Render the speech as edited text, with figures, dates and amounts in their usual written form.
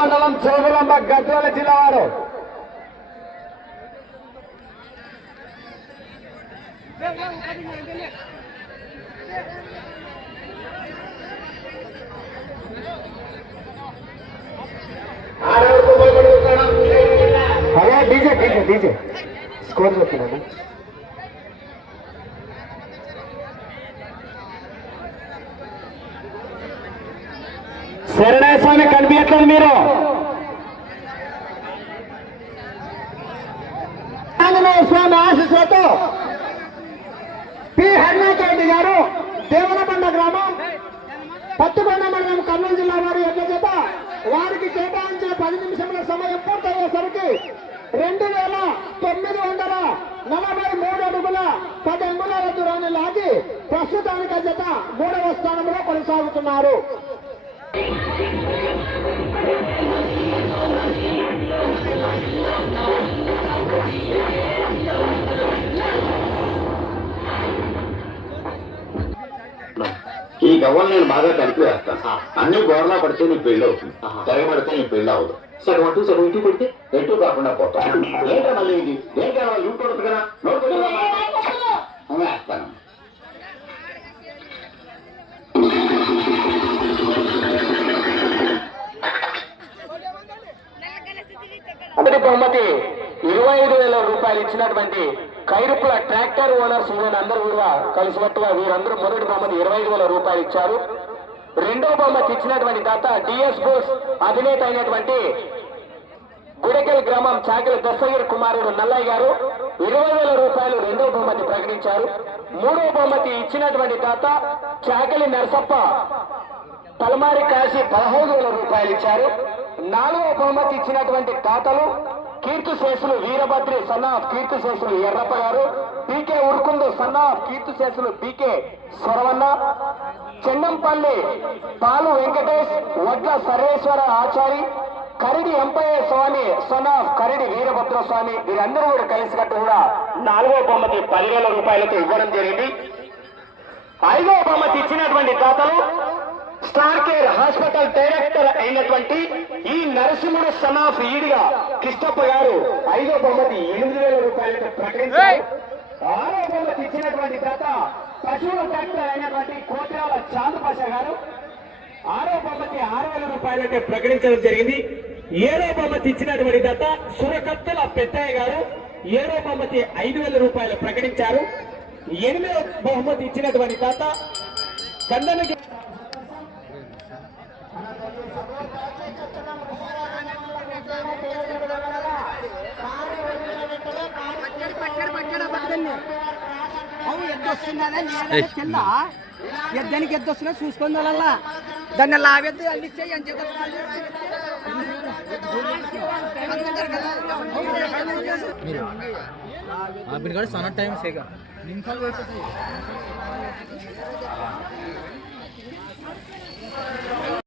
మండలం చౌగులంబ గద్వాల జిల్లా వారు డీజే డీజే డీజే స్కోర్ చెప్తున్నాను. శరణయ్య స్వామి కనిపించట్లేదు మీరు. ఆంజనేయ స్వామి ఆశీస్సులతో పి హరినాథ్ రెడ్డి గారు దేవనబండ గ్రామం పత్తికొండ మండలం కర్నూలు జిల్లా వారి యొక్క జత వారికి కేటాయించే 10 నిమిషముల సమయం పూర్తయ్యేసరికి 2943 అడుగుల 10 అంగుళాల దూరాన్ని లాగి ప్రస్తుతానికి జత 3వ స్థానంలో కొనసాగుతున్నారు. ఈ గవ్వలు నేను బాగా కలిపి వేస్తాను. అన్ని గోడలా పడితే నీ పెళ్ళి అవుతుంది, తిరగబడితే నీ పెళ్ళి అవ్వదు. సగం అటు సగం ఇంటికి కొడితే ఎటు కాకుండా పోతాను. ఏంటో మళ్ళీ ఇది దేనికైనా వాళ్ళు ఇంటి కొడుతుంది కదా వేస్తాను. మొదటి బహుమతి 25,000 రూపాయలు ఇచ్చినటువంటి కైరుపుల ట్రాక్టర్ ఓనర్స్ అందరూ కూడా కలిసినట్టుగా వీరందరూ మొదటి బహుమతి 25,000 రూపాయలు ఇచ్చారు. రెండో బహుమతి ఇచ్చినటువంటి దాత డిఎస్ బోస్ అధినేత అయినటువంటి గుడెకల్ గ్రామం చాకిల దస్తగిరి కుమారుడు నల్లయ్య గారు 20,000 రూపాయలు రెండో బహుమతి ప్రకటించారు. మూడో బహుమతి ఇచ్చినటువంటి దాత చాకిలి నరసప్ప తలమారి కాసి 15,000 రూపాయలు ఇచ్చారు. నాలుగో బహుమతి ఇచ్చినటువంటి దాతలు కీర్తిశేషులు వీరభద్రి సన్నా ఆఫ్ కీర్తిశేషులు ఎర్రప్ప గారు, పీకే ఉరుకుందు సన్నా ఆఫ్ కీర్తిశేషులు బీకే సొరవన్న, చెన్నంపల్లి పాలు వెంకటేష్, వడ్ల సర్వేశ్వర ఆచారి, కరిడి ఎంపయ్య స్వామి సన్నా ఆఫ్ కరిడి వీరభద్ర స్వామి వీరందరూ కూడా కలిసినట్టు కూడా నాలుగో బహుమతి 10,000 రూపాయలతో ఇవ్వడం జరిగింది. ఐదో బహుమతి ఇచ్చినటువంటి దాతలు స్టార్ కేర్ హాస్పిటల్ డైరెక్టర్ అయినటువంటి ఈ నరసింహుడు సన్ ఆఫ్ ఈడిగా కృష్ణప్ప గారు 5వ బహుమతి 8,000 రూపాయలతో ప్రకటించారు. 6వ బహుమతి ఇచ్చినటువంటి దాత పశువుల డాక్టర్ అయినటువంటి కోట్యాల చాందపాష గారు 6వ బహుమతి 6,000 రూపాయలతో ప్రకటించడం జరిగింది. 7వ బహుమతి ఇచ్చినటువంటి దాత సురకత్తుల పెద్దయ్య గారు 7వ బహుమతి 5,000 రూపాయలు ప్రకటించారు. 8వ బహుమతి ఇచ్చినటువంటి దాత కందనకి కింద ఎద్దానికి ఎద్దు వస్తున్నా చూసుకొని వాళ్ళ దాన్ని లావెద్దు అందించాయి అని చెప్పి సన్న టైం సేగా నిమిషాలు